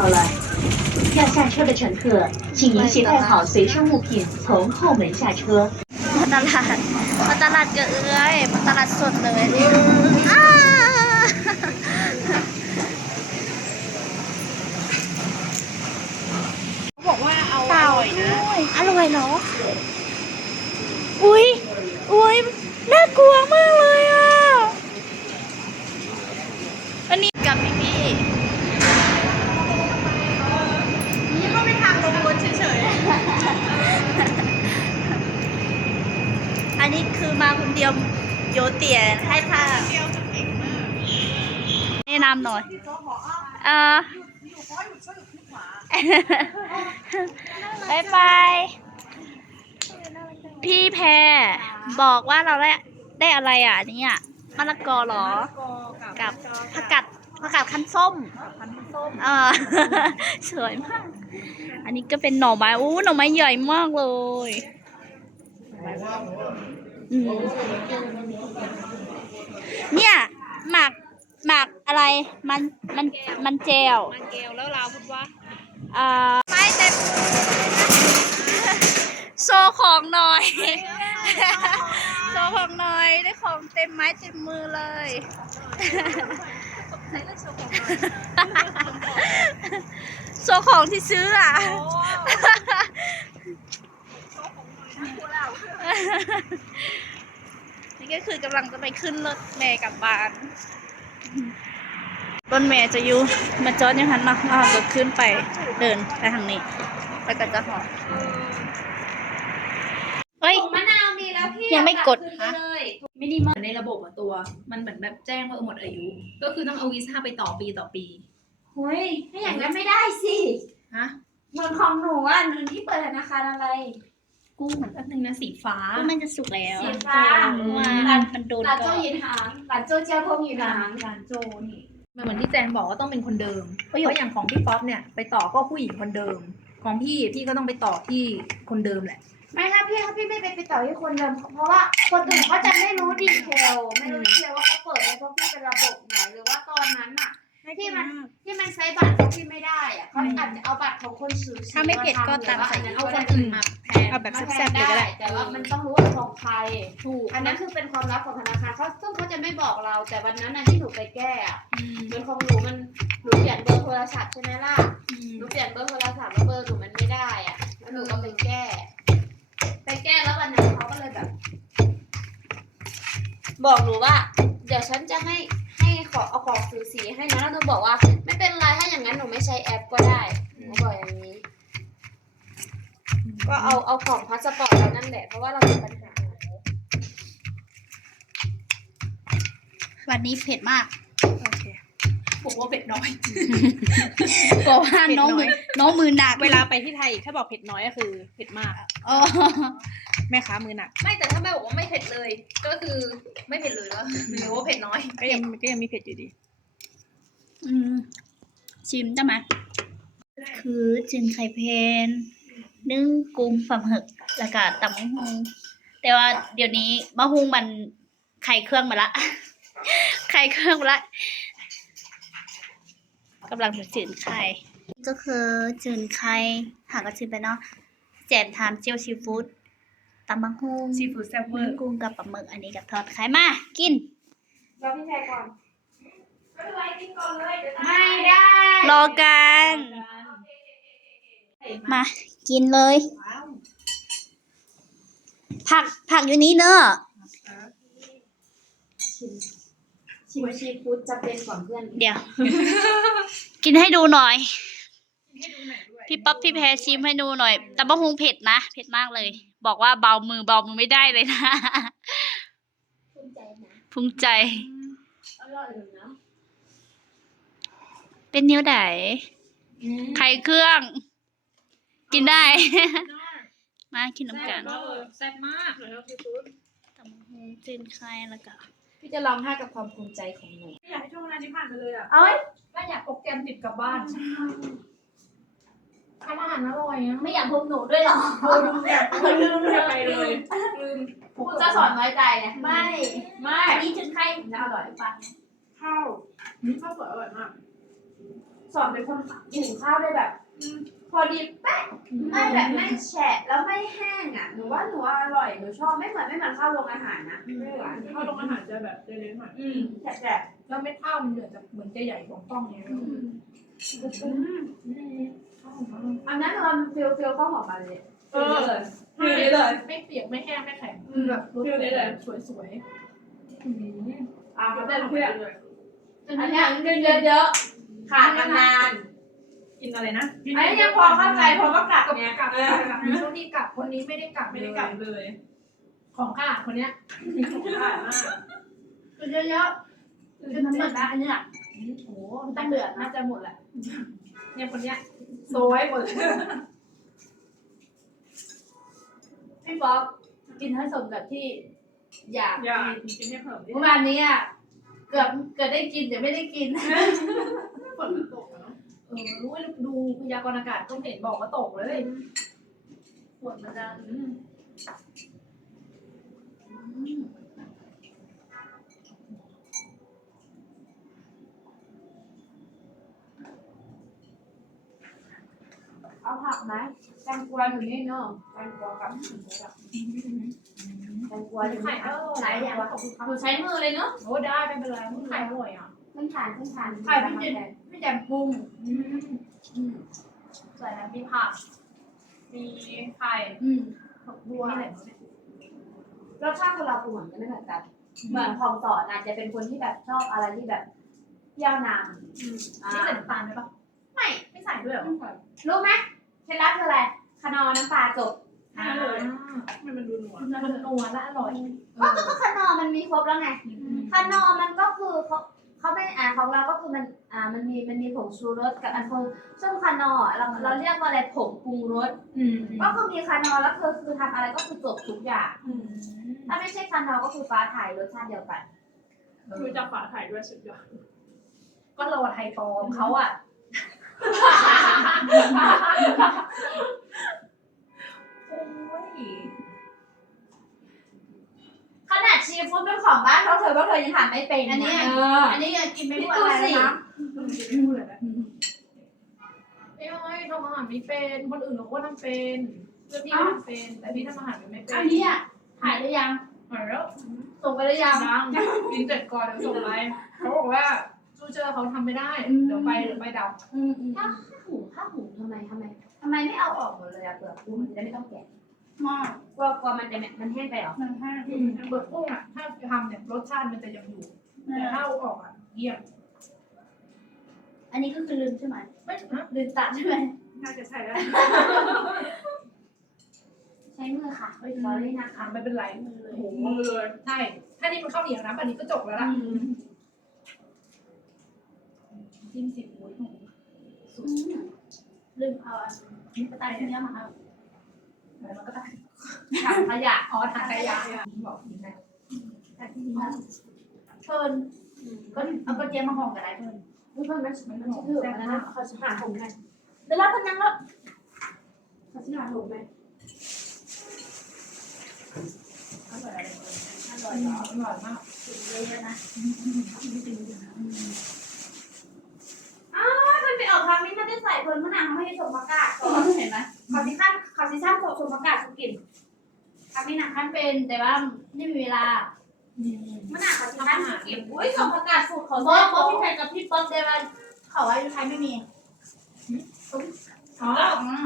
好了，要下车的乘客，请您携带好随身物品，从后门下车。 มาตลาดมาตลาดเกลือเอ้ยมาตลาดสดเลยอ้าบอกว่าเอาอร่อยนะอร่อยเหรอ อุ้ยอุ้ยน่ากลัวมากเลย ย คือมาคนเดียวโยเตียนให้ผ้าแนะนำหน่อย เอ่อบายบายพี่แพรบอกว่าเราได้ได้อะไรอะอันนี่อะมะละกอเหรอ กับผักกัดผักกัดคั้นส้มเออสวยมาก อันนี้ก็เป็นหน่อไม้อู้หน่อไม้ใหญ่มากเลยอืม เนี่ยหมักหมักอะไรมันมันมันเจลมันเกลแล้วเราพูดว่าอ่าไม่เต็มโชว์ของหน่อยโชว์ของหน่อยได้ของเต็มไม้เต็มมือเลยโชว์ของที่ซื้ออะ นี่ก็คือกำลังจะไปขึ้นรถเมย์กลับบ้านรถเมย์จะอยู่มาจอดอย่างนั้นเนาะเราก็ขึ้นไปเดินไปทางนี้ แล้วก็จะหอเฮ้ย มะนาวมีแล้วพี่ยังไม่กดขึ้นเลยไม่ได้มาในระบบอะตัว มันเหมือนแบบแจ้งว่าหมดอายุ ก็คือต้องเอาวีซ่าไปต่อปีต่อปีเฮ้ยถ้าอย่างนั้นไม่ได้สิฮะเหมือนของหนูอะหนูที่เปิดธนาคารอะไร กุ้งแป๊บนึงนะสีฟ้าก็มันจะสุกแล้วสีฟ้าเพราะว่ามันโดนหลานก็โจ้ยินหางหลานโจ้เจ้าพงยินหางร้านโจนี่ มันเหมือนที่แจนบอกว่าต้องเป็นคนเดิม เพประโยคราะอย่างของพี่ป๊อปเนี่ยไปต่อก็ผู้หญิงคนเดิม ของพี่พี่ก็ต้องไปต่อที่คนเดิมแหละ ไม่ถ้าพี่ถ้าพี่ไม่ไปไปต่อที่คนเดิม เพราะว่าคนอื่นเขาจะไม่รู้ดีเทลไม่รู้ดีเทลว่าเขาเปิดให้พวกพี่เป็นระบบไหนหรือว่าตอนนั้นอะ ที่มันที่มันใช้บัตรของพี่ไม่ได้อะเขาอาจจะเอาบัตรของคนสื่อถ้าไม่เผ็ดก็ตามใส่เอาคนอื่นมาแทนเอาแบบมาแทแซ่นบๆเลยก็ได้ได้ แต่ว่ามันต้องรู้ว่าของใครถูกอันนั้นคือเป็นความลับของธนาคารเขาซึ่งเขาจะไม่บอกเรา แต่วันนั้นน่ะที่หนูไปแก้อะอืมเหมือนของหนูมันหนูเปลี่ยนเบอร์โทรศัพท์ใช่ไหมล่ะหนูเปลี่ยนเบอร์โทรศัพท์แล้วเบอร์หนูมันไม่ได้อะแล้วหนูก็ไปแก้ ไปแก้แล้ววันนั้นเขาก็เลยแบบ บอกหนูว่า เดี๋ยวฉันจะให้ ให้ขอเอาของสีสีให้นะแล้วหนูบอกว่า ไม่เป็นไรถ้าอย่างนั้นหนูไม่ใช้แอปก็ได้หนูบอกอย่างนี้ ก็เอาเอาของพาสปอร์ตเรานั่นแหละเพราะว่าเรามีปัญหาวันนี้เผ็ดมากโอเค บอกว่าเผ็ดน้อยกลัวว่าน้องมือน้องมือหนักเวลาไปที่ไทย ถ้าบอกเผ็ดน้อยก็คือเผ็ดมากอ๋อแม่ค้ามือหนัก ไม่แต่ถ้าแม่บอกว่าไม่เผ็ดเลย ก็คือไม่เผ็ดเลยแล้วหรือว่าเผ็ดน้อย ก็ยังก็ยังมีเผ็ดอยู่ดี อืม ชิมได้ไหมคือจึงไข่เพนนึ่งกุ้งฝักหมึกแล้วก็ตำมะฮุงแต่ว่าเดี๋ยวนี้มะฮุงมันไข่เครื่องมาละไข่เครื่องมาละ กำลังจะจืดไข่ ก็คือจืดไข่หากระชิมไปเนาะแจมทานเจียวซีฟู้ดตำมะฮุงซีฟู้ดแซ่บเวอนึ่งร์กุ้งกับปลาหมึกอันนี้กับทอดไข่มา กินเราพี่ชายก่อนไม่เป็นไรกินก่อนเลยเดี๋ยวไม่ได้ รอกัน มากินเลย ผักผักอยู่นี้เนอะ ชิมชีฟู้ดจะเป็นก่อนเพื่อนเดี๋ยว กินให้ดูหน่อย พี่ป๊อปพี่แพรชิมให้ดูหน่อย แต่บะฮุงเผ็ดนะ เผ็ดมากเลย บอกว่าเบามือเบามือไม่ได้เลยนะ ภูมิใจนะภูมิใจ อร่อยเลยนะเป็นนิ้วไหนไข่เครื่อง กินได้ มากินน้ำกันแซ่บมากตำบักหุ่งจีนไข่แล้วก็ พี่จะร้องไห้กับความภูมิใจของหนูไม่อยากให้ช่วงเวลานี้ผ่านไปเลยอะเอ้ยก็อยากโปรแกรมติดกลับบ้านทำอาหารอร่อยอะไม่อยากพบหนูด้วยหรอลืมอยากลืมอยากไปเลยลืมคุณจะสอนน้อยใจเนี่ยไม่ไม่อันนี้ถึงไข่ถึงจะอร่อยปะข้าวนี่ข้าวสวยอร่อยมากสอนเป็นคนหุงข้าวได้แบบ พอดีเป๊ะไม่แบบไม่แฉะแล้วไม่แห้งอะหนูว่าหนูว่าอร่อยหนูชอบไม่เหมือนไม่เหมือนข้าวโรงอาหารนะไม่หวานข้าวโรงอาหารจะแบบเล็กๆหน่อยอืมแฉะแล้วเม็ดข้าวมันเหมือนจะเหมือนจะใหญ่กว่าป้องเนี่ยๆอืมอันนั้นเราฟิลฟิลข้าวหอมมาเลยเออเลยฟิลนี้เลย ไม่เปียกไม่แห้งไม่แข็งอืมแบบรสฟิลนี้เลยสวยอะก็ก็ได้ได้เพื่เพื่ออนเลยอันเนี้ยกินเยอะๆขาดนาน กินอะไรนะๆอันนี้ยังพอเข้าใจพอก็กลับๆกับเนี่ยกลับเออมีช่วงที่กลับคนนี้ไม่ได้กลับไม่ได้กลับเลย ของข้าคนเนี้ยได้มากกินเยอะๆกินทั้งหมดนะอันเนี้ยโอ้โหต้องเดือดน่าจะหมดแหละเนี่ยคนเนี้ยโซยหมดเลยพี่ป๊อกกินให้สมกับที่อยากอยากกินให้เพิ่มดิเมื่อวานนี้อะเกือบเกือบได้กินแต่ไม่ได้กินฝนมันตกอะ เออรู้ว่าดูพยากรณ์อากาศก็เห็นบอกว่าตกเลยฝนมันจะอืมเอาผักไหมแตงกวาอยู่นี่เนาะแตงกวากับแตงกวาอยู่ไข่นี่อร่อยหลายอย่างขอบคุณครับหนูใช้มือเลยเนาะโอ้ได้ไม่เป็นไรมันไข่อร่อยอะ ขึ้นทานขึ้นทานไข่พี่เจนพี่แจมปรุงอืมใส่น้ำพริกผัก มีไข่อืมผักบัวอะไรเนี่ยรสชาติคนเราปรุงเหมือนกันไม่เหมือนกัน เหมือนของสอนอาจจะเป็นคนที่แบบชอบอะไรที่แบบเปรี้ยวนำอ่านี่ใส่น้ำตาลไหมปะไม่ไม่ใส่ด้วยเหรอรู้ไหมเคล็ดลับคืออะไรคานอน้ำปลาจบอ่าให้มันดูนัวมันนัวและอร่อยก็ก็ก็คานอมันมีครบแล้วไงคานอมันก็คือ เขาเขาไม่อ่าของเราก็คือมันอ่ามันมีมันมีผงชูรสกับอันพงซึ่งคานออะเราเราเรียกว่าอะไรผงปรุงรสอืมก็คือมีคานอแล้วคือคือทำอะไรก็คือจบทุกอย่างอืมถ้าไม่ใช่คานอก็คือฟ้าถ่ายรสชาติเดียวกันคือจะฝาถ่ายด้วยสุดยอดก็เราไทยปลอมเขาอะ ชีฟู้ดเป็นของบ้านเขาเธอก็เธอยังทำไม่เป็นอันนี้ เอออันนี้ยังกินไม่พี่หมดตู้อะไรสินะเอ้ยทำอาหารไม่เป็น คนอื่นเขาก็ทำเป็นเพื่อนพี่ก็ทำเป็น แต่พี่ทำอาหารไม่เป็นอันนี้อะถ่ายหรือยังหายแล้วส่งไปหรือยังยังกินเสร็จก่อนเดี๋ยวส่งไปเขาบอกว่าจูเจอเขาทำไม่ได้ เดี๋ยวไปเดี๋ยวไปดับอืมอืมถ้าหุงถ้าหุงทำไมทำไมทำไมไม่เอาออกหมดเลยอะเปลือกกุ้งมันจะได้ไม่ต้องแกะ มากกลัวกลัวมันจะมันแห้งไปเหรอ มันแห้งเบิร์ดกุ้งอะ ถ้าทำเนี่ยรสชาติมันจะยังอยู่ แต่ถ้าเอาออกอะเยี่ยมอันนี้ก็คือลืมใช่ไหมไม่นะลืมตัดใช่ไหมน่าจะใช่แล้วใช้มือค่ะเฮ้ยขอเลยนะคะทำไม่เป็นไรมือเลยโอ้โหมือเลยใช่ถ้านี่มันข้าวเหนียวนะอันนี้ก็จบแล้วล่ะจิ้มซีฟู้ดอืมลืมเอาอันนี้ไปตัดที่เนี้ยมาเอา แล้วก็ถังขยะอ๋อทางขยะบอกดีนะตัดที่นี้เพิ่นก็เอากระเทียมมาห่อกับอะไรเพิ่นเพื่นมันมันมันชื่ออะไรนเขาจะหาถุงไงเดี๋ยวเพิ่นยังแล้วเขาจะหาถุงไหมอร่อยอร่อยอร่อยมากกินเลยนะอ้าวมันไปออกทางนี้มันได้ใส่เพิ่นมะนาวไม่ให้สมประกาศก่อนเห็นไหมขอสิขั้น ขอสิขั้นสมประกาศสุกินทำนี่นะขั้นเป็นแต่ว่าไม่มีเวลามะนาวขอสิขั้นสุกินอุ้ยสมประกาศสูตรของเพราะเพราะพี่ไทยกับพี่ป๊อกเดวันเขาว่าอยู่ไทยไม่มีอ๋อ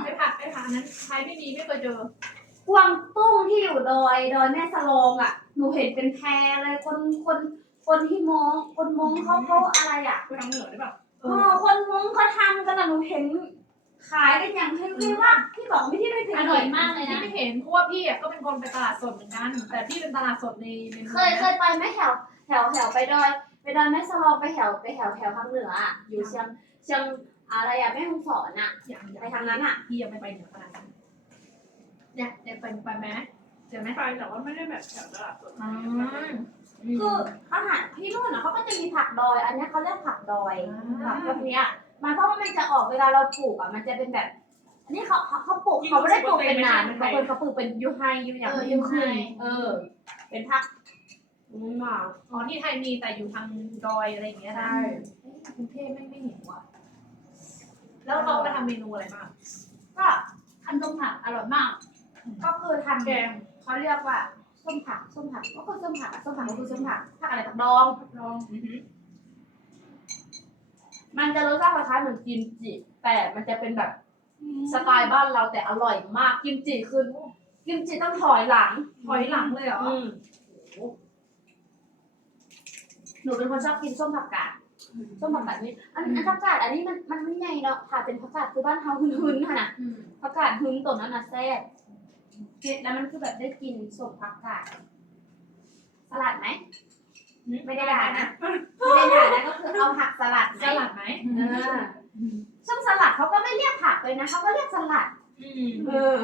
ไม่ผัดไม่ผัดนั้นใครไม่มีไม่เคยเจอกวางตุ้งที่อยู่ดอยดอยแม่สลองอะ หนูเห็นเป็นแพเลย คนคนคนที่มองคนมองเขาเขาอะไรอะไปทางเหนือได้ป่ะอ๋อคนมองเขาทำกันอะหนูเห็น ขายกันอย่างเท่ๆว่าพี่บอกไม่ที่ไม่ถึงอร่อยมากเลยที่นะไม่เห็นเพราะว่าพี่อะก็เป็นคนไปตลาดสดเหมือนกัน แต่พี่เป็นตลาดสดในในเคยเคยไปไหมแถวแถวแถวไปดอยไปดอยแม่สลองไปแถวไปแถวแถวภาคเหนืออะอยู่เชียงเชียงอะไรอะแม่ฮ่องสอนอะอย่างไปทางนั้นอะพี่ยังไม่ไปเหนือขนาดนั้นเนี่ยเดี๋ยวไปไปไหมเจอไหมไปแต่ว่าไม่ได้แบบแถวตลาดสดอ๋อคืออาหารที่นู่นอะเขาก็จะมีผักดอย อันเนี้ยเขาเรียกผักดอยผักพวกเนี้ย มันเพราะว่ามันจะออกเวลาเราปลูกอะมันจะเป็นแบบอันนี้เขาเขาเขาปลูกเขาไม่ได้ปลูกเป็นนานมันเขาเป็นเขาปลูกเป็นยูไฮยูอย่างเออยูยูไฮไฮ เออ เป็นผักอืมอะอ๋อที่ไทยมีแต่อยู่ทางดอยอะไรอย่างเงี้ยนะกรุงเทพไม่ไม่เห็นว่ะแล้วเขามาทำเมนูอะไรบ้างก็ทำต้มผักอร่อยมาก ก็คือทำแกงเขาเรียกว่าส้มผักส้มผักก็คือส้มผักอะส้มผักก็คือส้มผักผักอะไรผักดองลอง มันจะรสชาติคล้ายๆเหมือนกิมจิ แต่มันจะเป็นแบบสไตล์บ้านเราแต่อร่อยมากกิมจิคือกิมจิต้องถอยหลัง ถอยหลังเลยเหรอ อืมหนูเป็นคนชอบกินส้มผักกาดส้มผักกาดนี่อันอันผักกาดอันนี้มันมันไม่ใหญ่เนาะค่ะเป็นผักกาดคือบ้านเฮาหืนๆค่ะนะอืมผักกาดหืนตัวนั้นน่ะแซ่บเผ็ดแล้วมันคือแบบได้กินส้มผักกาดสลัดไหม ไม่ได้ด่านะไม่ได้ด่านะก็คือเอาผักสลัดไหมสลัดไหมเออซึ่งสลัดเขาก็ไม่เรียกผักเลยนะเขาก็เรียกสลัดอืมเออ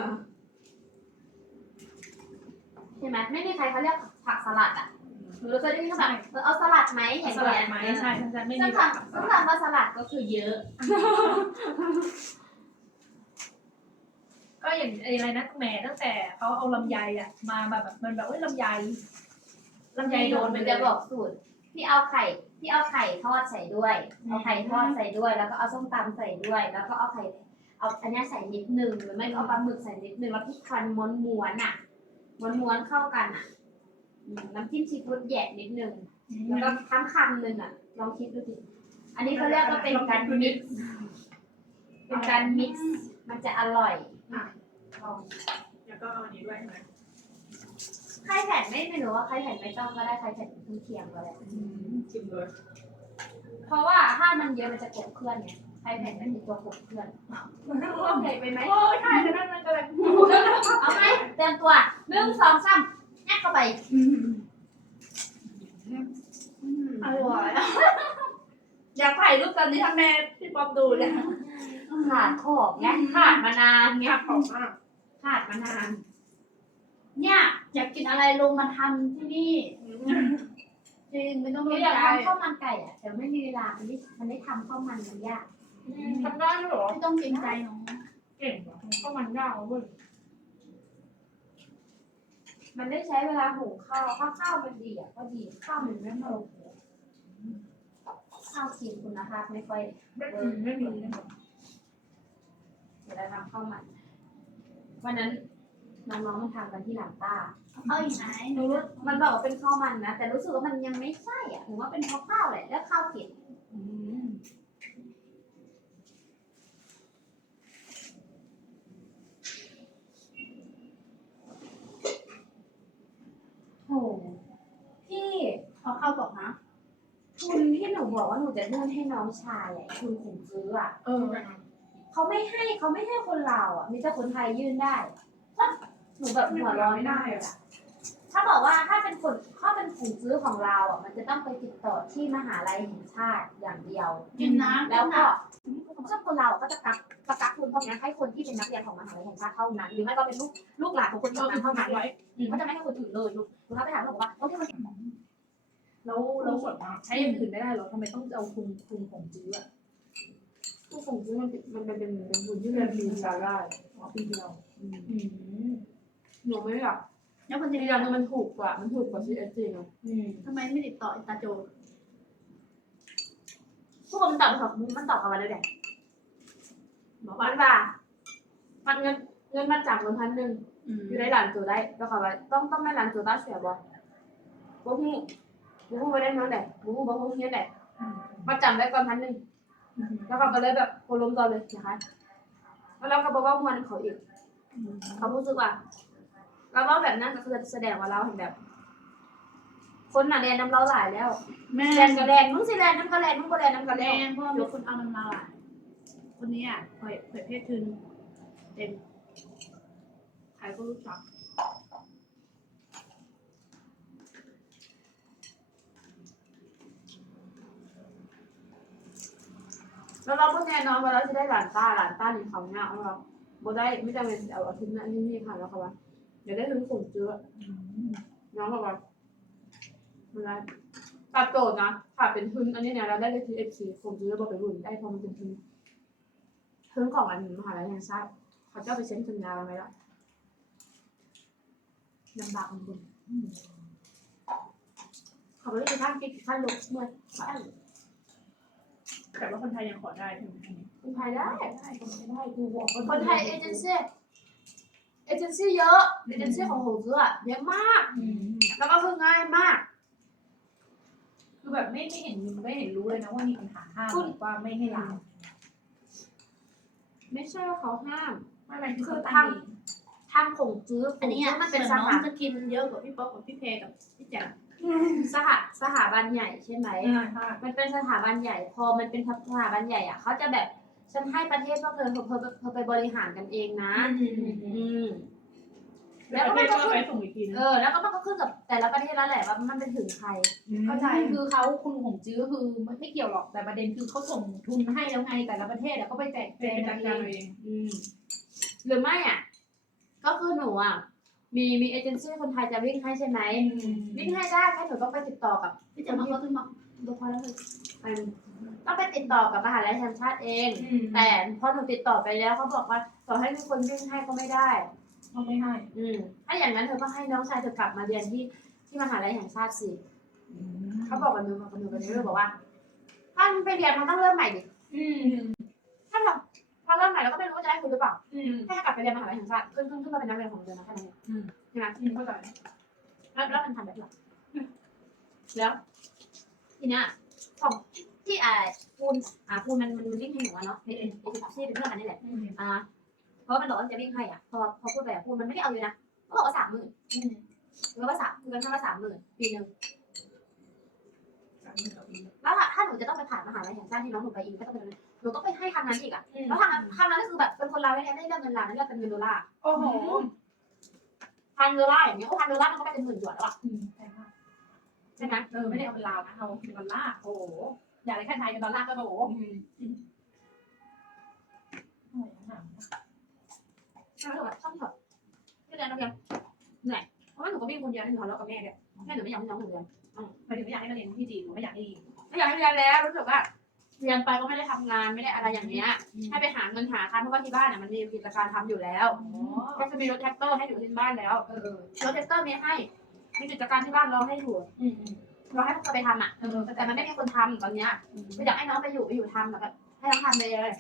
ใช่ไหมไม่มีใครเขาเรียกผักสลัดอะหรือเราเคยได้ยินเขาแบบเออเอาสลัดไหมอย่างสเงี้ลัยดไหมใช่ใช่ไม่ซึ่มีงผักคำซึ่งคำว่าสลัดก็คือเยอะ ก็อย่างอะไรนะแหมตั้งแต่เขาเอาลำไยอะมาแบบแบบมันแบบว่าลำไย ลำไยโดนไปมันเลจะยบอกสูตร ที่เอาไข่ที่เอาไข่ทอดใส่ด้วย เอาไข่ทอดใส่ด้วย แล้วก็เอาส้มตำใส่ด้วย แล้วก็เอาไข่เอาอันนี้ใส่นิดนึงหรือไม่ก็เอาปลาหมึกใส่นิดนึงแล้วพริกคันม้วนม้วนๆอะม้วนม้วนๆเข้ากันอะน้ำจิ้มซีฟู้ดแยกนิดนึงแล้วก็ทั้งคำหนึ่งอะลองคิดดูสิอันนี้เขาเรียกว่าเป็นการมิกซ์เป็นการมิกซ์มันจะอร่อยลองแล้วก็เอาอันนี้ด้วยใช่ไหม ไข่แผ่นไม่ไม่รู้ว่าไข่แผ่นไม่ต้องก็ได้ไข่แผ่นเครื่องเคียงก็ได้ชิมเลยเพราะว่าถ้ามันเยอะมันจะกบเคลื่อนไงไข่แผ่นมันมีตัวกบเคลื่อนเอาใหญ่ไปไหมโอ้ยใช่แต่นั่นมันกำลังเอาไหมเตรียมตัวหนึ่งสองสามยัดเข้าไปอร่อยอยากถ่ายรูปตอนนี้ทำแม่พี่ป๊อปดูเลยขาดขอบไงขาดมานานไงผักหอมมากขาดมานาน เนี่ย อยากกินอะไรลงมาทำที่นี่จริงไม่ต้องหนูเรียอยากใจทำข้าวมันไก่อะแต่ไม่มีเวลามันไม่มันไม่ทำข้าวมันมันยากทำได้ด้วยเหรอ ไม่ต้องเกรงใจน้องเก่งเหรอก็มันยากเว้ยมันได้ใช้เวลาหุงข้าวถ้าข้าวมันดีอะก็ดีข้าวมันไม่โมกข้าวสีคุณภาพไม่ค่อยไม่มีไม่มีเลยเวลาทำข้าวมัน วันนั้น น้องๆมันทำกันที่หลังต้าเอาอีกไหนหนูรู้มันบอกว่าเป็นข้าวมันนะ แต่รู้สึกว่ามันยังไม่ใช่อะถึงว่าเป็นเพราะข้าวแหละแล้วข้าวเผ็ดโหพี่เอาเข้าบอกนะ ทุนที่หนูบอกว่าหนูจะเลื่อนให้น้องชายอะทุนผมซื้ออะเออ เขาไม่ให้เขาไม่ให้คนลาวอะ มีแต่คนไทยยื่นได้ก็ หนูแบบหัวเร้อนมากเลยอะถ้าบอกว่าถ้าเป็นคนถ้าเป็นถุงซื้อของเราอะมันจะต้องไปติดต่อที่มหาลัยแห่งชาติอย่างเดียว กินน้ำแล้วก็ชอบคนเราก็จะกักประกักทุนพวกนี้ให้คนที่เป็นนักเรียนของมหาลัยแห่งชาติเท่านั้น หรือไม่ก็เป็นลูกลูกหลานของคนนั้นเท่านั้นอืมเขาจะไม่ให้คนอื่นเลยลูกลูกค้าไปถามเขาบอกว่าโอ้ที่มันแล้วแล้วใช้อย่างอื่นไม่ได้เหรอทำไมต้องเอาคุมคุมของจื้ออะผู้ส่งซื้อมันเป็นมันเป็นเป็นเป็นทุนที่ที่เรีเรียยนนฟปีรีนได้อ๋อปีที่เราอืม หนูไม่อยากแล้วคนจะอีกอย่างนึงมันถูกกว่า มันถูกกว่า CSG เนาะอืมทำไมไม่ติดต่ออิตาโจพวกมันตอบคำมันตอบคำว่าอะไรเนี่ยบอกว่าว่ามันเงินเงินมาจากเงินพันหนึ่งอืมอยู่ในหลานจูได้แล้วเขาว่าต้องต้องให้หลานจูได้เสียบ่บ่ฮู้บ่ฮู้บ่ได้เงินได้บ่ฮู้บ่ฮู้เฮียนได้มาจำได้ก่อนพันหนึ่งแล้วเขาก็เลยแบบโคลมต่อเลยนะคะ แล้วเราก็บอกว่ามวนเขาอีก เขารู้สึกว่า เราเว่าแบบนั้นก็คือแสดงว่าเราเห็นแบบ คนน่ะเรียนน้ำเราหลายแล้วแม่เรียนก็เรียนมึงสิเรียนน้ำก็เรียนมึงก็เรียนน้ำก็แดเรียนงเพราะว่ามีคนเอาน้ำลายอะคนนี้อะเผยเผยเพศทึนเต็มใครก็รู้จักแล้วเราก็แน่นอนว่าเราจะได้หลานต้าหลานต้าหนึ่งเขาเนี่ยเอาเราบ่ได้ไม่จำเป็นเอาอาทิตย์นั้นนี่นี่ค่ะแล้วเขาว่า เดี๋ยวได้ถึงส่งเจือน้องบอกว่าเวลาตัดโจทย์นะค่ะเป็นทุนอันนี้เนี่ยเราได้เลยทีเอฟซีส่งเจือบอกไปรุ่นได้พอมันเป็นทุนทุนของอันมหาลัยแห่งชาติเขาจะเอาไปเซ็นสัญญาไว้แล้วลำบากจริงๆเขาไม่ได้ไปท่านกิจท่านลบเมื่อแต่ว่าคนไทยยังขอได้ใช่ไหมคนไทยได้ได้คนไม่ได้ดูบอกคนไทยเอเจนซี่ เอเจนซี่เยอะเอเจนซี่ของโหซื้ออะเยอะมาก แล้วก็คือง่ายมาก คือแบบไม่ไม่เห็นไม่เห็นรู้เลยนะว่ามีปัญหาห้ามคุณว่าไม่ให้ลาไม่ใช่ว่าเขาห้าม ไม่ไม่คือคือเขาทาตั้งงทางของจื้ออันนี้อะมันส่เป็วนนสน้องถาจะกินเยอะกว่าพี่ป๊อกกับพี่เพกับพี่แจ๋วสหสถาบันใหญ่ใช่ไหมอ่าค่ะมันเป็นสถาบันใหญ่ พอมันเป็นสถาบันใหญ่อะเขาจะแบบ ฉันให้ประเทศพวกเธอเธอเธอเธอไปบริหารกันเองนะ อืม แล้วก็มันก็ไปขึ้นส่งอีกทีนึงเออ แล้วก็มันก็ขึ้นกับแต่ละประเทศแล้วแหละว่ามันเป็นถึงใคร เข้าใจคือเขาคุณของจื้อคือมันไม่เกี่ยวหรอกแต่ประเด็นคือเขาส่งทุนให้แล้วไงแต่ละประเทศแล้วก็ไปแจกแจเป็นงจัดเอการงเองอืมหรือไม่อะ ก็คือหนูอะมีมีเอเจนซี่คนไทยจะวิ่งให้ใช่ไหมวิ่งให้ได้แค่หนูต้องไปติดต่อกับพี่แจ๋วมาเขาขึ้นมาดูพอแล้วเลยอัน ต้องไปติดต่อกับมหาลัยแห่งชาติเองแต่แต่พอหนูติดต่อไปแล้วเขาบอกว่าต่อให้มีคนวิ่งให้ก็ไม่ได้เขาไม่ให้ อืมถ้าอย่างนั้นเธอก็ให้น้องชายเธอกลับมาเรียนที่ที่มหาลัยแห่งชาติสิเขาบอกกับหนูมากับหนูกับหนูเลยบอกว่าถ้าไปเรียนมันต้องเริ่มใหม่ดิอืมถ้าเราพอเริ่มใหม่เราก็ไม่รู้ว่าจะได้คุณหรือเปล่าอืมให้กลับไปเรียนมหาลัยแห่งชาติขึ้นขึ้นขึ้นมาเป็นนักเรียนของเดือนนะแค่นั้นเองใช่ไหมอืมเข้าใจแล้วแล้วมันทำแบบไหนแล้วทีเนี้ยของ ที่อ่าปูนอ่าปูนมันมันวิ่งให้หนูอะเนาะเป็นเป็นที่เป็นเพื่อนกันนี่แหละอ่าเพราะว่ามันบอกว่ามันจะวิ่งให้อะพอพอพูดไปอะพูดมันไม่ได้เอาเยอะนะก็บอกว่าสามหมื่นคือว่าสามคือกันว่าสามหมื่นปีหนึ่งแล้วถ้าถ้าหนูจะต้องไปผ่านมหาลัยแห่งชาติที่น้องหนูไปอีกก็ต้องเป็นหนูต้องไปให้ทางนั้นอีกอะแล้วทางนั้นทางนั้นก็คือแบบเป็นคนลาวแท้ๆไม่ได้เลือกเงินลาวไม่ได้เลือกเป็นเงินดอลลาร์โอ้โหพันดอลลาร์อย่างเงี้ยโอ้พันดอลลาร์มันก็ไม่เป็นหมื่นหยวนแล้วอะอืมแพงมากใช่ไหมเออไม่ได้เอาเป็นลาวนะเอาเป็นดอลลาร์โอ้โห อยากได้แค่ไทยเป็นดอลลาร์ก็โอ้โหโอ้ยหนักใช่ไหมแบบช่องเถอะไม่เรียนนักเรียนเหนื่อยเพราะว่าหนูก็วิ่งคนเดียวหนูทะเลาะกับแม่ด้วยแม่หนูไม่อยากให้น้องหนูเรียนหมายถึงไม่อยากให้มาเรียนที่จีนหรือไม่อยากให้ไม่อยากให้เรียนแล้วรู้สึกว่าเรียนไปก็ไม่ได้ทำงานไม่ได้อะไรอย่างเงี้ยให้ไปหาเงินหาทำเพราะว่าที่บ้านอะมันมีกิจการทำอยู่แล้วก็จะมีรถแท็กเตอร์ให้อยู่ที่บ้านแล้วรถแท็กเตอร์มีให้มีกิจการที่บ้านรอให้อยู่ อืมอืมรอให้พวกเราไปทำอะเออแต่มันไม่มีคนทำตอนเนี้ยก็อยากให้น้องไปอยู่ไปอยู่ทำแบบ ให้น้องทำไปเลย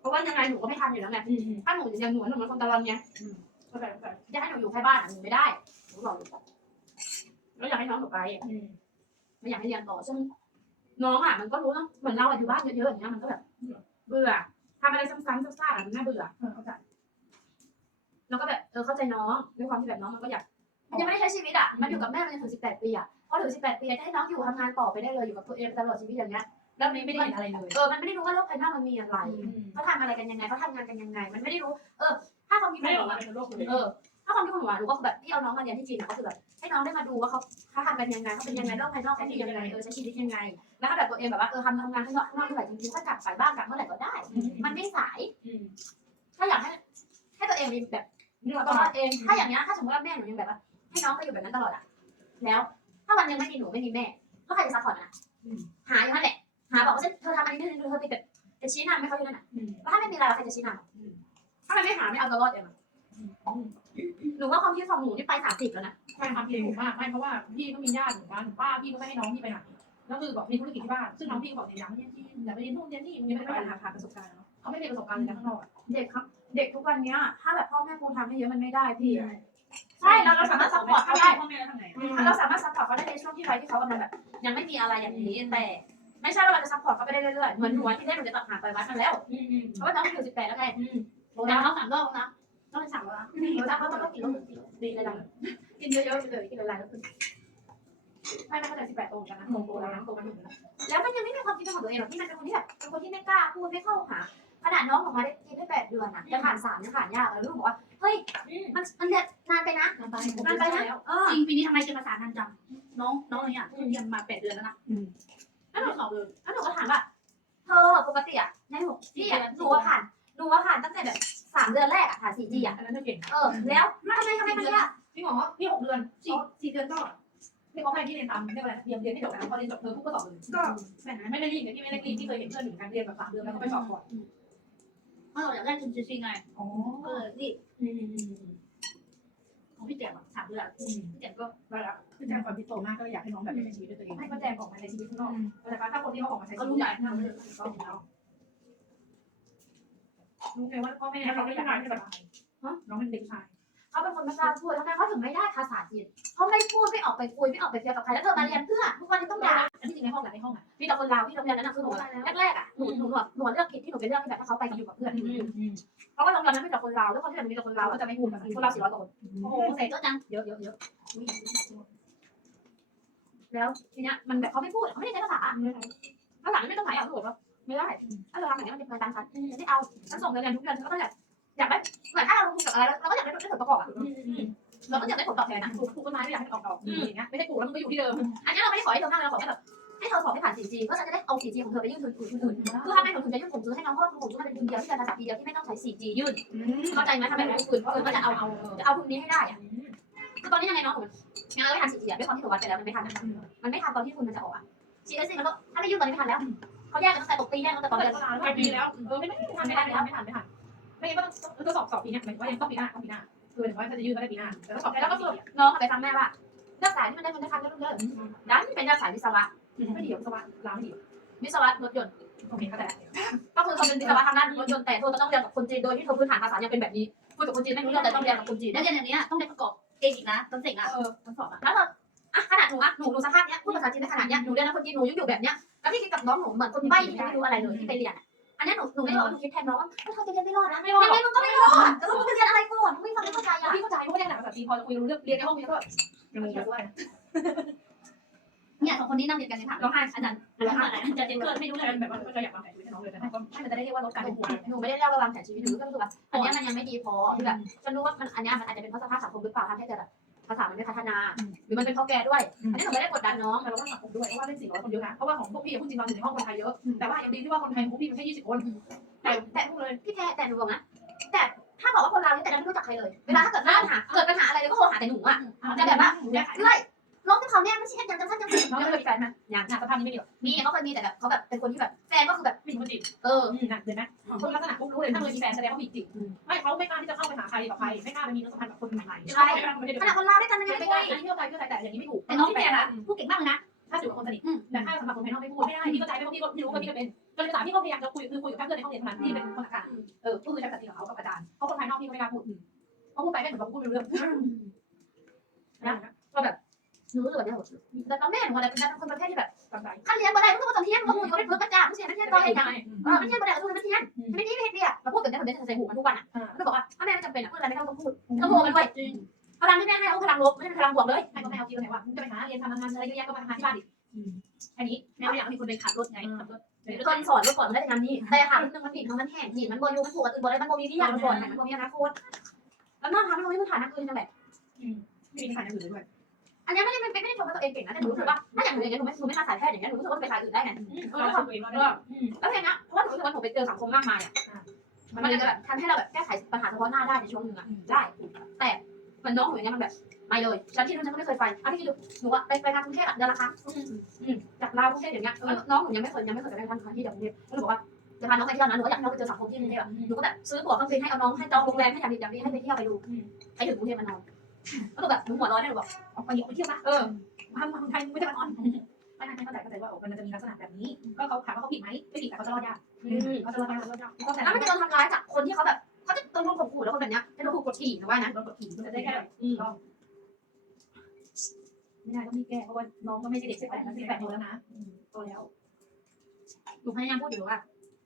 เพราะว่ายังไงหนูก็ไม่ทำอยู่แล้วไงอืมอืมถ้าหนูยังหนูหนูเป็นคนตะลอนไงเข้าใจเข้าใจจะให้หนูอยู่แค่บ้านอะหนูไม่ได้หนูบอกอยู่แล้วอยากให้น้องหนูไปอืมไม่อยากให้เรียนต่อซึ่งน้องอะมันก็รู้เนาะเหมือนเราอะอยู่บ้านเยอะๆอย่างเงี้ยมันก็แบบเบื่อทำอะไรซ้ำๆซากๆอะมันน่าเบื่อเออเข้าใจแล้วก็แบบเออเข้าใจน้องด้วยความที่แบบน้องมันก็อยากมันยังไม่ได้ใช้ชีวิตอะมันอยู่กับแม่มันจนถึงสิบแปดปีอะ พอถึงสิบแปดปีจะให้น้องอยู่ทำงานต่อไปได้เลยอยู่กับตัวเองตลอดชีวิตอย่างเงี้ยแล้วไม่มันไม่ได้เห็นอะไรเลย เออ มันไม่ได้รู้ว่าโลกภายนอกมันมีอะไรอืมเขาทำอะไรกันยังไงเขาทำงานกันยังไง มันไม่ได้รู้ เออ ถ้าความคิดขไม่องได้หอนูอกมาอะเป็นโลกเลยเออถ้าความคิดของหนูอะหนูก็แบบที่เอาน้องมาเรียนที่จีนอะก็คือแบบให้น้องได้มาดูว่าเขาเขาทำกันยังไงเขาเป็นยังไงโลกภายนอกเขาเป็นยังไงเออใช้ชีวิตยังไง แล้วถ้าแบบตัวเองแบบว่าเออทำทำงานข้างนอกข้างนอกเมื่อไหร่จริงๆถ้ากลับไปบ้านกลับเมื่อไหร่ก็ได้ มันไม่สายอืมถ้าอยากให้ให้ตัวเองมีแบบนี่เราตัก็วเราเองถ้าอย่างเงี้ยถ้าสมมติว่าแม่หนูยังแบบว่าให้น้องไปอยู่แบบนั้นตลอดอะแล้ว ถ้าวันหนึงไม่มีหนูไม่มีแม่ก็ใครจะซัพพอร์ตอะหาอยู่นั่นแหละหาบอกว่าเธอทำอันนี้นี่เธอติดแบบจะชี้นำให้เขาอยู่นั่นน่ะอืม แล้วถ้าไม่มีอะไรแล้วใครจะชี้นำถ้ามันไม่หาไม่เอาตัวรอดเองอะหนูว่าความคิดของหนูนี่ไปสามสิบแล้วนะใช่ความจริงถูกมากไม่เพราะว่าพี่ก็มีญาติเหมือนกันป้าพี่ก็ไม่ให้น้องพี่ไปไหนแล้วคือบอกมีธุรกิจที่บ้านซึ่งน้องพี่บอกเนี่ยอยากไปเรียนที่อยากไปเรียนนู่นเรียนนี่มึงยังไม่ได้ไปหาหาประสบการณ์เนาะเขาไม่มีประสบการณ์เลยนะข้างนอกอะเด็กครับ เด็กทุกวันเนี้ยถ้าแบบพ่อแม่ปูทำให้เยอะมันไม่ได้พี่ ใช่ เราเราสามารถซัพพอร์ตเขาได้พ่อแม่แล้วทำไงเราสามารถซัพพอร์ตเขาได้ในช่วงที่วัยที่เขากำลังแบบยังไม่มีอะไรอย่างนี้แต่ ไม่ใช่ว่าเราจะซัพพอร์ตเขาไปได้เรื่อยๆเหมือนหนูที่ได้หนูจะตัดหาไปวัดมาแล้วอืมอืมเพราะว่าน้องอยู่สิบแปดแล้วไงอืมโอ้ยน้องสามรอบนะต้องเป็นสามรอบนะหนูจะเขาต้องกินรอบดีเลยนะกินเยอะๆไปเลยกินละลายแล้วคือไม่ไม่เข้าใจสิบแปดโตกันนะโตโตแล้วนะโตมาถึงแล้วแล้วมันยังไม่มีความคิดเป็นของตัวเองหรอกที่มันเป็นคนที่แบบเป็นคนที่ไม่กล้าพูดไม่เข้าหาขนาดน้องออกมาได้กินได้แปดเดือนอะจะผ่านสามยังผ่านยากเลยลูกบอกว่าเฮ้ย มันมันเรียนนานไปนะ นานไปนานไปนะเออจริงปีนี้ทำไมเรียนภาษานานจังน้องน้องอะไรเนี่ยเรียนมาแปดเดือนแล้วนะแล้วหนูสอบเลยแล้วหนูก็ถามว่าเธอปกติอะในหกที่อะหนูว่าผ่านหนูว่าผ่านตั้งแต่แบบสามเดือนแรกอะผ่านสี่จีอะอันนั้นเก่งเออแล้วทำไมทำไมมันยากพี่หมอพี่หกเดือนสี่สี่เดือนก็พี่เขาให้พี่เรียนตามเรียกว่าเรียนเรียนไม่จบนะพอเรียนจบเธอปุ๊บก็สอบเลยก็แบบนั้นไม่ได้รีบแต่พี่ไม่ได้รีบที่เคยเห็นเพื่อนเหมือนกันเรียนแบบสามเดือนแล้วก็ไปสอบก่อนเพราะเราอยากได้ทุนจริงๆไงอ๋อ ก็เลยรีบ อืมอืม ของพี่แจ๋วอะสามเดือน อืม พี่แจ๋วก็ได้แล้วคือแจ้งความพิโตมากก็อยากให้น้องแบบได้ใช้ชีวิตด้วยตัวเองให้เขาแจ้งออกมาในชีวิตข้างนอกแต่ถ้าคนที่เขาออกมาใช้ชีวิตก็รู้ใหญ่ทำเลยก็แล้วรู้ไงว่าพ่อแม่เขาไม่อยากให้แบบน้องเป็นเด็กชาย เขาเป็นคนไม่กล้าพูดทำไมเขาถึงไม่ได้ภาษาจีนเขาไม่พูดไม่ออกไปคุยไม่ออกไปเที่ยวกับใครแล้วเธอมาเรียนเพื่อทุกวันนี้ต้องด่าอันที่จริงในห้องในห้องอะมีแต่คนลาวที่โรงเรียนนั้นนะคือหนูแรกๆอะหนูหนูหนูหนูเลือกผิดที่หนูไปเลือกที่แบบถ้าเขาไปอยู่กับเพื่อนเพราะว่าโรงเรียนนั้นมีแต่คนลาวแล้วคนที่มันมีแต่คนลาวก็จะไม่พูดกับคนลาวสี่ร้อยกว่าคนโอ้โหเสร็จก็จังเยอะเยอะเยอะแล้วทีเนี้ยมันแบบเขาไม่พูดเขาไม่ได้ใช้ภาษาภาษาไม่ต้องใช้อะหนูว่าไม่ได้ถ้าเราทำอย่างนี้มันเป็นการตันฉันไม่เอาฉันส่งไปเรียนทุกเดือนฉันก็ต้องอยาก อยากได้เหมือนถ้าเราลงทุนกับอะไรเราก็อยากได้ผลประกอบอะเราก็อยากได้ผลตอบแทนอะปลูกต้นไม้ไม่อยากให้ออกดอกอย่างเงี้ยไม่ใช่ปลูกแล้วมันก็อยู่ที่เดิม อันนี้เราไม่ได้ขอให้เธอมากเลยเราขอแค่แบบให้เธอสอบให้ผ่าน 4G เพื่อฉันจะได้เอา 4G ของเธอไปยื่นทุนคนอื่นคือถ้าไม่ทุนจะยื่นผมซื้อให้น้องเพราะผมซื้อมันเป็นทุนเดียวที่เป็นภาษาปีเดียวที่ไม่ต้องใช้ 4G ยื่นเข้าใจไหมถ้าไม่เป็นคนอื่นเพราะเออก็จะเอาเอาจะเอาทุนนี้ให้ได้อะคือตอนนี้ยังไงน้องหนูงานเราไม่ทัน 4G อะด้วยความที่หนูวัดไปแล้วมันไม่ทันมันไม่ทันตอนที่ทุนมันจะออกอะ 4G มันก็ถ้าไม่ยื่นตอนนี้ไม่ทันแล้วเขาแยกกันตั้งแต่ตกปีแยกกันตั้งแต่ตอนเดืเดืออนนปลายปีแล้วเออไม่ไม่ทันไม่ทันไม่ทันไม่ทัน ไม่ทันไม่งั้นก็ต้องสอบสอบปีนี้หมายถึงว่ายังต้องปีหน้าต้องปีหน้าคือหมายถึงว่าจะยื่นก็ได้ปีหน้าแต่ต้องสอบแล้วก็ก็สสรุอบปน้องไปฟังแม่ว่าเลือกสายที่มันได้เงินได้คันก็ต้องเลือกดันเป็นเลือกสายวิศวะไม่ดีวัสดิ์ล้างดีวิศวะรถยนต์โอเคก็แต่ก็คือเธอเป็นวิศวะทางด้านรถยนต์แต่เธอต้องเรียนกับคนจีนโดยที่เธอพื้นฐานภาษายังเป็นแบบนี้คุยกับคนจีนไม่รู้เรื่องแต่ต้องเรียนกับคนจีนแล้วเรียนอย่างเนี้ยต้องได้ประกอบเองอีกนะต้องเสร็จอะเออทดสอบอะแล้วเธออะขนาดหนูอะหนูดูสภาพเนี้ยพูดภาษาจีนได้ขนาดเนี้ยหนูเรียนกับคนจีนหนูยังอยู่แบบเนี้ยแล้วพี่คิดกับน้องหนูเหมือนคนใบ้ที่ไม่รู้อะไรเลยที่ไปเรียน อะอันนี้หนูหนูไม่ได้บอกว่าหนูคิดแทนน้องว่าเธอจะเรียนไม่รอดนะไม่รอดยังไงมึงก็ไม่รอดแล้วมึงไปเรียนอะไรก่อนมึงไม่ฟังไม่เข้าใจอะพี่เข้าใจเพราะว่าได้หนังภาษาจีนพอจะคุยรู้เรื่องเรียนในห้องนี้ก็ยังงงด้วยเนี่ยสองคนนี้นั่งเรียนกันในถังร้องไห้อาจารย์ร้องไห้อาจารย์เจนเกิดไม่รู้เลยแบบว่าเราอยากวางแผนชีวิตให้น้องเลยแต่ให้มันจะได้เรียกว่าลดการเป็นห่วงหนูไม่ได้เรียกว่าวางแผนชีวิตหนูก็รู้สึกว่าอันเนี้ยมันยังไม่ดีพอที่แบบฉันรู้ว่ามันอันเนี้ยมันอาจจะเป็นเพราะสภาพสังคมหรือเปล่าทำให้เธอแบบ ภาษามันไม่พัฒนา หรือมันเป็นเพราะแกด้วย อันนี้หนูไม่ได้กดดันน้องแต่เราต้องสังคมด้วยเพราะว่าเล่นสี่ร้อยคนเยอะนะเพราะว่าของพวกพี่พูดจริงเราอยู่ในห้องคนไทยเยอะ แต่ว่ายังดีที่ว่าคนไทยพวกพี่มันแค่ยี่สิบคน แต่แต่พูดเลยพี่แพรแต่หนูบอกนะ แต่ถ้าบอกว่าคนเราเนี่ยแต่เราไม่รู้จักใครเลย เวลาถ้าเกิดปัญหาเกิดปัญหาอะไรเลยก็โทรหาแต่หนูอะจะแบบว่าเรื่อย น้องที่เขาเนี่ยไม่ใช่แค่ยังจังจังจังน้องเคยมีแฟนไหมอย่างสภาพนี้ไม่ดีหรอกมีเขาเคยมีแต่แบบเขาแบบเป็นคนที่แบบแฟนก็คือแบบไม่ถึงคนจีบเออนะเห็นไหมคนลักษณะพวกรู้เลยถ้าเคยมีแฟนแสดงว่ามีจริงไม่เขาไม่กล้าที่จะเข้าไปหาใครต่อใครไม่กล้าไปมีความสัมพันธ์กับคนใหม่ๆใช่ขนาดคนเราด้วยกันยังไม่ได้ได้อันนี้เพื่อใจเพื่อใจแต่อย่างนี้ไม่ถูกแต่น้องพี่แพรอะพูดเก่งมากเลยนะถ้าอยู่กับคนสนิทแต่ถ้าสำหรับคนภายนอกไม่พูดไม่ได้พี่ก็ใจไม่พราะพี่ก็ไม่รู้ว่าพี่ก็เป็นจนภาษามพี่ก็พยายามจะคุยคือคุยกับเพื่อนในห้องเรียนเท่านั้นที่เป็นคนอากาศเออก็คือใช้ภาษาจีนกับเขากับอาจารย์เพราคนภายนอกพี่ก็ไม่กล้าพูดเพราพูดไปไม่เหมือนกับพูดเรื่องนะก็แบบ หนูรู้สึกแบบนี้แต่ตอนแม่หนูอะไรเป็นคนประเภทที่แบบขั้นเรียนบ่ได้มึงก็มาตอนเที่ยงมึงก็พูดอยู่ในเพื่อนประจำมึงเสียนักเรียนตอนเรียนยังเออไม่เที่ยงบ่ได้ก็คือไม่เที่ยงไม่ไดีไม่เห็นดีอะมาพูดแบบนี้ผมจะใส่หูมันทุกวันอะก็บอกว่าถ้าแม่ไม่จำเป็นอะพูดอะไรไม่ต้องพูดต้องพูดมันไว้พลังที่แม่ให้เอาพลังลบไม่ใช่พลังบวกเลยให้ก็ไม่เอาคิวไหนว่าจะไปหาเรียนทำงานอะไรเยอะแยะก็มาหาที่บ้านอีกอันนี้แม่ไม่อยากให้คนไปขับรถไงขับรถคนสอนเมื่อก่อนไม่ได้ทำนี่แต่ถามนึงมันผิดมันแห้งจีมันบอลยูมันถูกกับอื่นบอลได้มันบอมีที่อยากมันบอดมันบอมีอนาคตแล้วนั่งทำให้เราไม่พื้นฐานนักอื่นนั่นแหละไม่มีขายอย่างอื่นด้วย อันนี้ไม่ได้ไม่ได้ชมว่าตัวเองเก่งนะแต่หนูรู้สึกว่าถ้าอย่างหนูอย่างเงี้ยหนูไม่หนูไม่มาสายแพทย์อย่างเงี้ยหนูรู้สึกว่าไปสายอื่นได้ไงเออทำเองแล้วแล้วเพลงนี้เพราะว่าหนูรู้สึกว่าหนูไปเจอสังคมมากมายอะมันจะแบบทำให้เราแบบแก้ไขปัญหาเฉพาะหน้าได้ในช่วงหนึ่งอะได้ แต่มันน้องหนูอย่างเงี้ยมันแบบไม่เลยฉันที่นู้นฉันก็ไม่เคยไปอะพี่คิดดูหนูอะไปไปทางกรุงเทพอะเดือนละครั้งจากลาวกรุงเทพอย่างเงี้ยน้องหนูยังไม่เคยยังไม่เคยไปทางที่เดียวกรุงเทพแล้วหนูบอกว่าจะพาน้องไปเที่ยวนะหนูก็อยากให้น้องไปเจอสังคมที่กรุงเทพอะหนูก็แบบซื้อตั๋วเครื่องบินให้เอาน้องให้จองโรงแรมให้อย่างดีอย่างดีให้ไปเที่ยวไปดูไปถึงกรุงเทพมานอน แล้วหนูแบบหนูหัวร้อนเนี่ยหนูบอกออกไปไปเที่ยวนะเออมาทำไทยไม่ได้มาออนไม่ไม่เข้าใจเข้าใจว่ามันจะมีลักษณะแบบนี้ ก็เขาถามว่าเขาผิดไหมไม่ผิดแต่เขาจะรอดยากเขาจะรอดยากรอดยากก็แต่แล้วมันจะโดนทำร้ายจากคนที่เขาแบบเขาจะโดนข่มขู่แล้วคนแบบเนี้ยจะโดนขู่กดขี่นะว่านะโดนกดขี่มันจะได้แค่ต้องไม่ได้ต้องมีแก้เพราะว่าน้องก็ไม่ใช่เด็กสิบแปดนะสิบแปดโตแล้วนะโตแล้วหนูพยายามพูดอยู่ว่า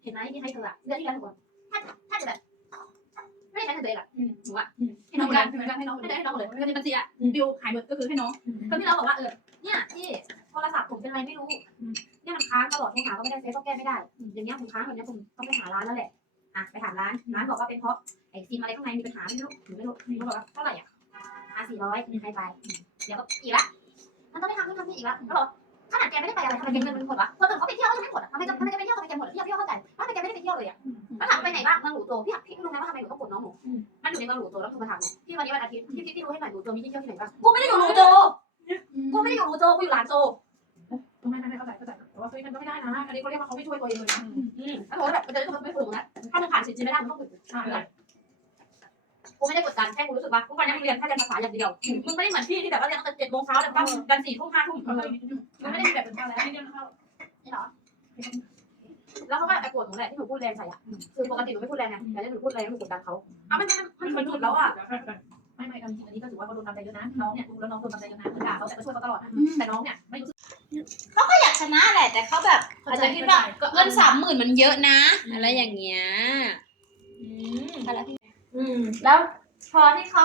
เห็นไหมที่ให้เธออะเรื่องที่แล้วหนูบอกถ้าถ้าจะแบบ ไม่ได้ใช้เงินตัวเองอะหนูอะให้น้องกันให้น้องไม่ได้ให้น้องเลยเงินในบัญชีอะบิวหายหมดก็คือให้น้องก็พี่เราบอกว่าเออเนี่ยที่โทรศัพท์ผมเป็นอะไรไม่รู้เนี่ยมันค้างตลอดโทรหาก็ไม่ได้เซฟก็แก้ไม่ได้ อย่างเงี้ยผมค้างแบบเนี้ยผมต้องไปหาร้านแล้วแหละอะไปถามร้านร้านบอกว่าเป็นเพราะไอ้ซิมอะไรข้างในมีปัญหาไม่รู้หนูไม่รู้เขาบอกว่าเท่าไหร่อะอะสี่ร้อยให้ไปเดี๋ยวก็อีกละมันต้องไปทำนู่นทำนี่อีกละเขาบอก ขนาดแกไม่ได้ไปอะไรทำไมแกเงินมันหมดวะคนอื่นเขาไปเที่ยวก็ยังไม่หมดอะทำไมทำไมแกไปเที่ยวทำไมแกหมดพี่พี่เข้าใจทำไมแกไม่ได้ไปเที่ยวเลยอะแล้วถามไปไหนบ้างเมืองหลูโจพี่พี่รู้ไหมว่าทำไมหนูต้องกดน้องหนูมันอยู่ในเมืองหลูโจแล้วคือมาถามหนูพี่วันนี้วันอาทิตย์พี่พี่พี่รู้ให้หน่อยหลูโจมีที่เที่ยวที่ไหนบ้างกูไม่ได้อยู่หลูโจกูไม่ได้อยู่หลูโจกูอยู่หลานโจไม่ไม่ไม่เข้าใจเข้าใจแต่ว่าเฮ้ยมันก็ไม่ได้นะอันนี้เขาเรียกว่าเขาไม่ช่วยตัวเองเลยอืมแล้วโทรแบบมันจะรู้ไม่ถูกนะถ้ามันผ่านสิทธิ์ไม่ได้มันต้องฝึกใช่ กูไม่ได้กดดันแค่กูรู้สึกว่าทุกวันนี้มึงเรียนแค่เรียนภาษาอย่างเดียว มึงไม่ได้เหมือนพี่ที่แบบว่าเรียนตั้งแต่เจ็ดโมงเช้าจนกันสี่ทุ่มห้าทุ่มมันไม่ได้มีแบบเป็นข้าแล้วนี่หรอแล้วเขาก็แอบโกรธหนูแหละที่หนูพูดแรงใส่อะคือปกติหนูไม่พูดแรงไงแต่ที่หนูพูดแรงหนูกดดันเขาอะมันมันมันจุดแล้วอะไม่ไม่จริงอันนี้ก็ถือว่าเขาโดนตามใจเยอะนะน้องเนี่ยดูแล้วน้องโดนตามใจเยอะนะคือด่าเขาแต่ก็ช่วยเขาตลอดนะแต่น้องเนี่ยไม่รู้สึกเขาก็อยากชนะแหละแต่เขาแบบอาจจะคิดว่าเงินสามหมื่นมันเยอะนะ อะไรอย่างเงี้ยอืม อืม แล้วพอที่เขา